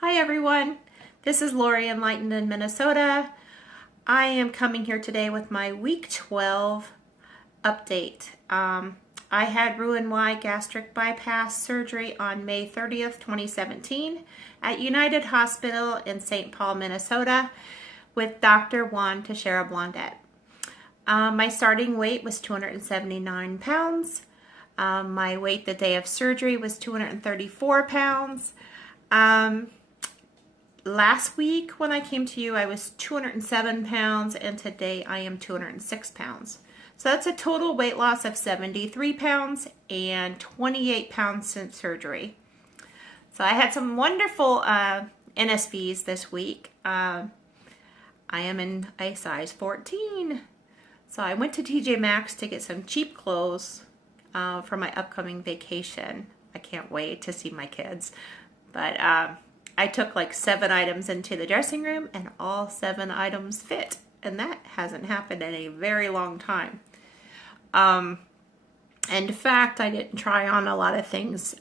Hi everyone, this is Lori Enlightened in Minnesota. I am coming here today with my week 12 update. I had RNY gastric bypass surgery on May 30th, 2017 at United Hospital in St. Paul, Minnesota with Dr. Juan Teixeira Blondet. My starting weight was 279 pounds. My weight the day of surgery was 234 pounds. Last week when I came to you, I was 207 pounds, and today I am 206 pounds. So that's a total weight loss of 73 pounds and 28 pounds since surgery. So I had some wonderful NSVs this week. I am in a size 14. So I went to TJ Maxx to get some cheap clothes for my upcoming vacation. I can't wait to see my kids. But I took like 7 items into the dressing room and all 7 items fit. And that hasn't happened in a very long time. In fact, I didn't try on a lot of things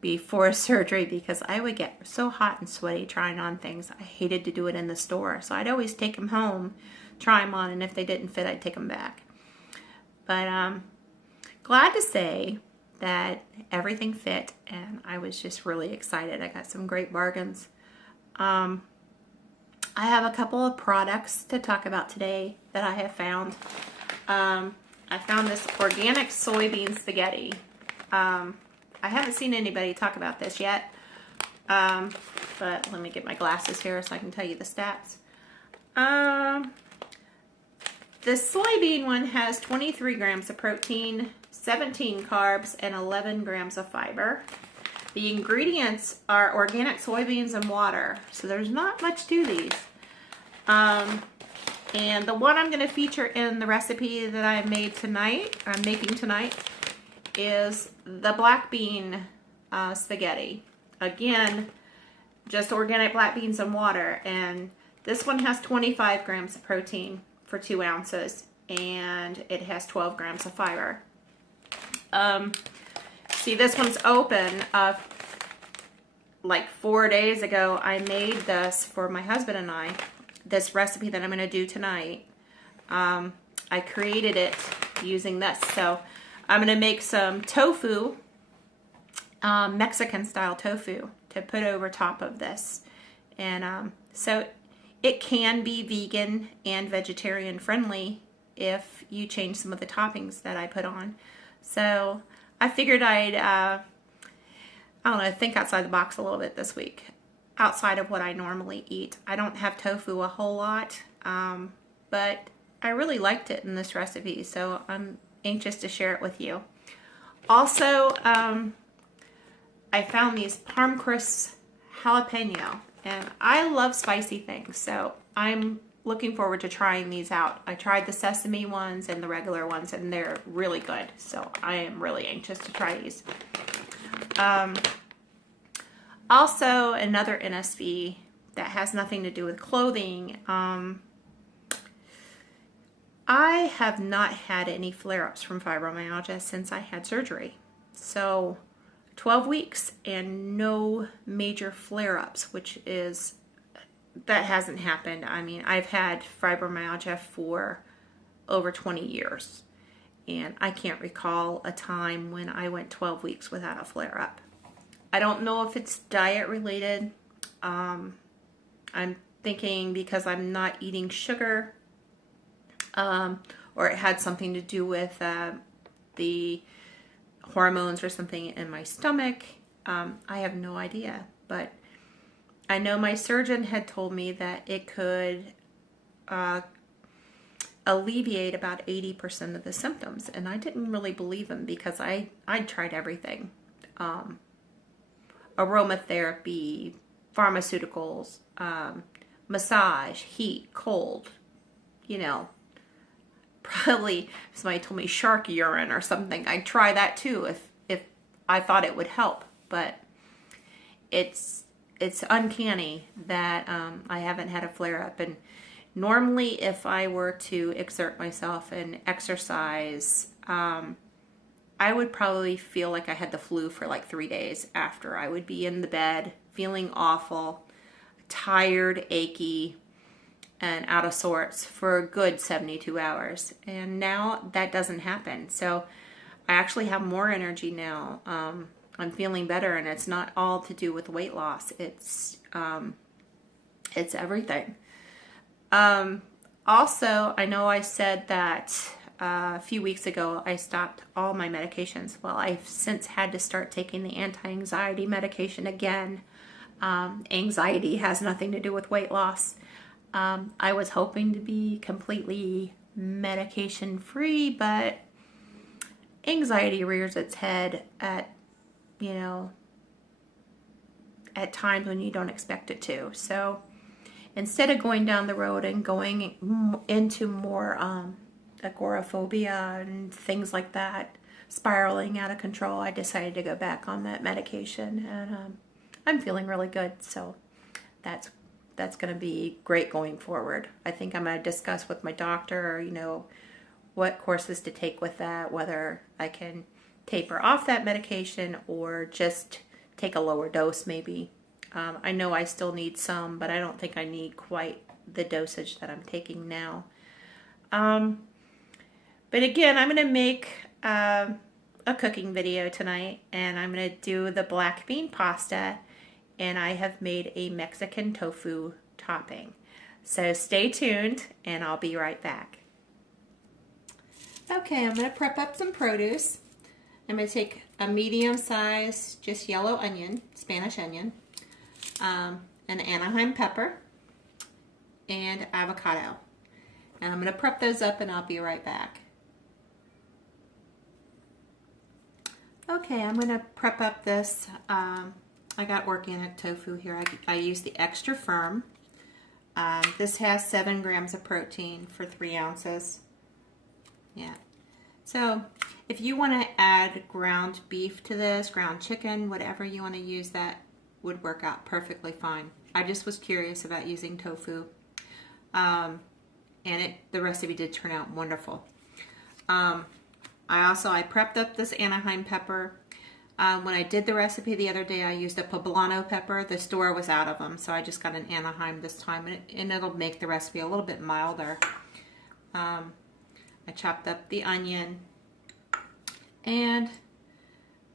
before surgery because I would get so hot and sweaty trying on things. I hated to do it in the store. So I'd always take them home, try them on, and if they didn't fit, I'd take them back. But glad to say that everything fit, and I was just really excited. I got some great bargains. I have a couple of products to talk about today that I have found. I found this organic soybean spaghetti. I haven't seen anybody talk about this yet, but let me get my glasses here so I can tell you the stats. The soybean one has 23 grams of protein, 17 carbs, and 11 grams of fiber. The ingredients are organic soybeans and water, so there's not much to these. And the one I'm going to feature in the recipe that I'm making tonight, is the black bean spaghetti. Again, just organic black beans and water, and this one has 25 grams of protein for 2 ounces, and it has 12 grams of fiber. See, this one's open. Like 4 days ago, I made this for my husband and I, this recipe that I'm going to do tonight. I created it using this. So I'm going to make some tofu, Mexican style tofu, to put over top of this. And so it can be vegan and vegetarian friendly if you change some of the toppings that I put on. So I figured I'd, I don't know, think outside the box a little bit this week, outside of what I normally eat. I don't have tofu a whole lot, but I really liked it in this recipe, so I'm anxious to share it with you. Also, I found these Parm Crisps jalapeno, and I love spicy things, so I'm looking forward to trying these out. I tried the sesame ones and the regular ones, and they're really good. So I am really anxious to try these. Also, another NSV that has nothing to do with clothing. I have not had any flare-ups from fibromyalgia since I had surgery. So 12 weeks and no major flare-ups, that hasn't happened. I mean, I've had fibromyalgia for over 20 years, and I can't recall a time when I went 12 weeks without a flare-up. I don't know if it's diet related. I'm thinking because I'm not eating sugar, or it had something to do with the hormones or something in my stomach. I have no idea, but I know my surgeon had told me that it could alleviate about 80% of the symptoms, and I didn't really believe him because I tried everything. Aromatherapy, pharmaceuticals, massage, heat, cold, probably somebody told me shark urine or something. I'd try that too if I thought it would help, but it's uncanny that I haven't had a flare-up. And normally if I were to exert myself and exercise, I would probably feel like I had the flu for like 3 days after. I would be in the bed feeling awful, tired, achy, and out of sorts for a good 72 hours. And now that doesn't happen. So I actually have more energy now. I'm feeling better, and it's not all to do with weight loss. It's everything. Also, I know I said that a few weeks ago I stopped all my medications. Well, I've since had to start taking the anti-anxiety medication again. Anxiety has nothing to do with weight loss. I was hoping to be completely medication free, but anxiety rears its head at, at times when you don't expect it to. So instead of going down the road and going into more agoraphobia and things like that, spiraling out of control, I decided to go back on that medication, and I'm feeling really good. So that's going to be great going forward. I think I'm going to discuss with my doctor, what courses to take with that, whether I can taper off that medication or just take a lower dose maybe. I know I still need some, but I don't think I need quite the dosage that I'm taking now. But again, I'm going to make a cooking video tonight, and I'm going to do the black bean pasta, and I have made a Mexican tofu topping. So stay tuned, and I'll be right back. Okay, I'm going to prep up some produce. I'm going to take a medium-sized, just yellow onion, Spanish onion, an Anaheim pepper, and avocado. And I'm going to prep those up, and I'll be right back. Okay, I'm going to prep up this. I got organic tofu here. I use the extra firm. This has 7 grams of protein for 3 ounces. Yeah. So if you want to add ground beef to this, ground chicken, whatever you want to use, that would work out perfectly fine. I just was curious about using tofu. And the recipe did turn out wonderful. I prepped up this Anaheim pepper. When I did the recipe the other day, I used a poblano pepper. The store was out of them, so I just got an Anaheim this time, and it'll make the recipe a little bit milder. I chopped up the onion, and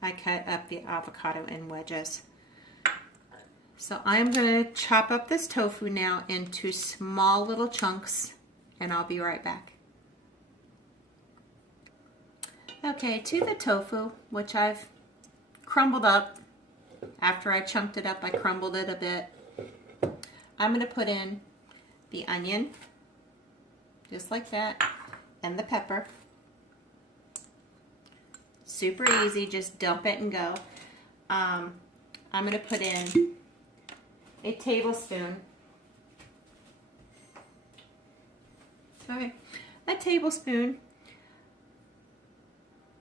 I cut up the avocado in wedges. So I'm going to chop up this tofu now into small little chunks, and I'll be right back. Okay, to the tofu, which I've crumbled up. After I chunked it up, I crumbled it a bit. I'm going to put in the onion, just like that, and the pepper. Super easy, just dump it and go. I'm going to put in a tablespoon. Okay, a tablespoon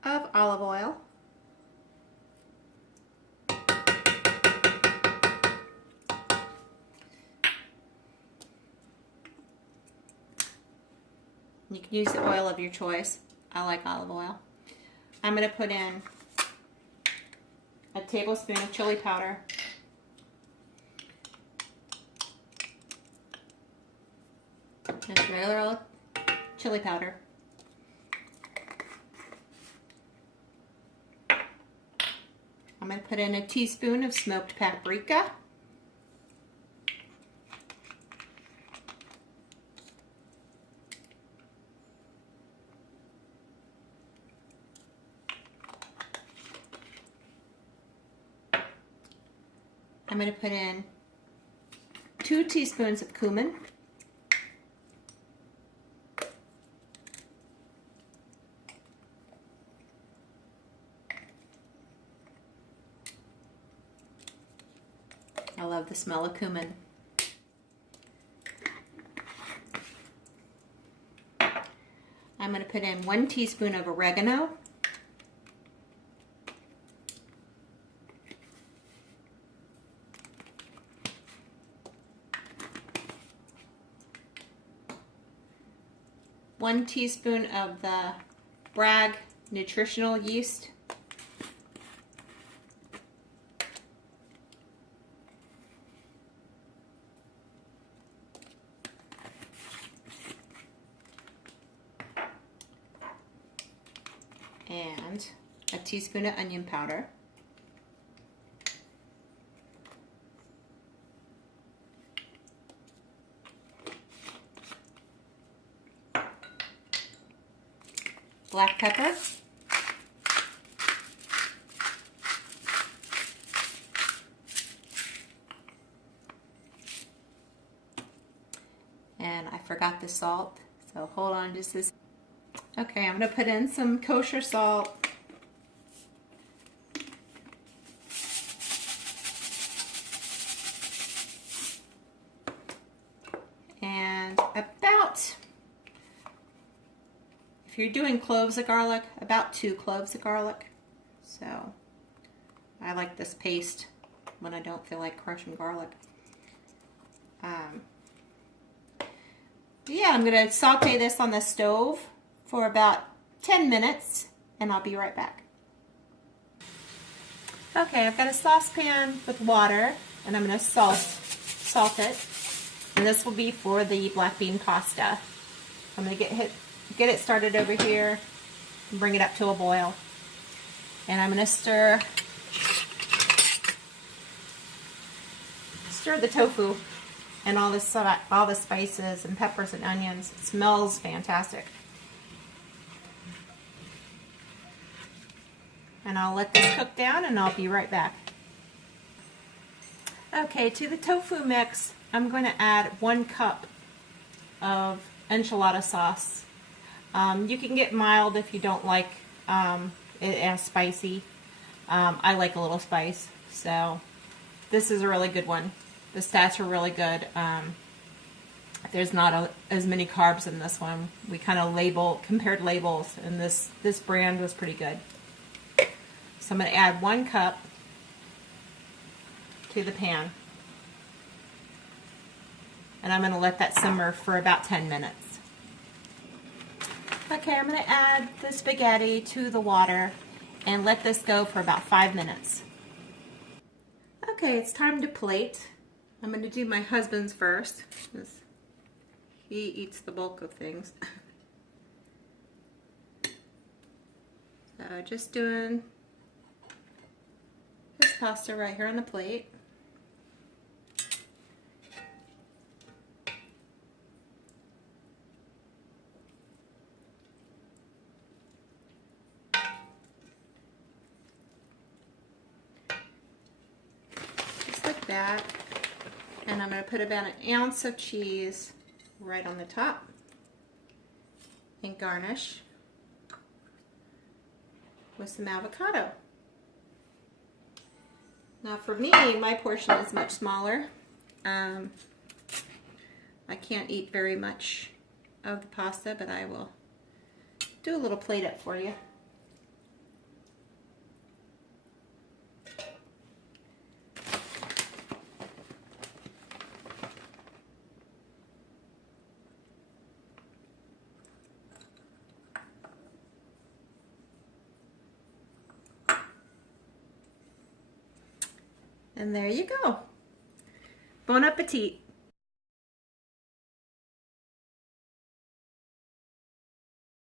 of olive oil. You can use the oil of your choice. I like olive oil. I'm going to put in a tablespoon of chili powder. Just regular old chili powder. I'm going to put in a teaspoon of smoked paprika. I'm going to put in 2 teaspoons of cumin. I love the smell of cumin. I'm going to put in 1 teaspoon of oregano. One teaspoon of the Bragg nutritional yeast. and a teaspoon of onion powder. Black pepper. And I forgot the salt, so hold on just this. Okay, I'm going to put in some kosher salt. And about, if you're doing cloves of garlic, about 2 cloves of garlic. So I like this paste when I don't feel like crushing garlic. Yeah, I'm going to saute this on the stove for about 10 minutes and I'll be right back. Okay, I've got a saucepan with water and I'm going to salt it. And this will be for the black bean pasta. I'm going to get it started over here and bring it up to a boil. And I'm going to stir the tofu and all the spices and peppers and onions. It smells fantastic. And I'll let this cook down and I'll be right back. Okay, to the tofu mix, I'm going to add 1 cup of enchilada sauce. You can get mild if you don't like it as spicy. I like a little spice, so this is a really good one. The stats are really good. There's not as many carbs in this one. We kind of compared labels, and this brand was pretty good. So I'm going to add 1 cup to the pan. And I'm going to let that simmer for about 10 minutes. Okay, I'm going to add the spaghetti to the water and let this go for about 5 minutes. Okay, it's time to plate. I'm going to do my husband's first, because he eats the bulk of things. So just doing this pasta right here on the plate. Just like that. And I'm going to put about 1 ounce of cheese right on the top and garnish with some avocado. Now for me, my portion is much smaller. I can't eat very much of the pasta, but I will do a little plate up for you. And there you go. Bon appetit.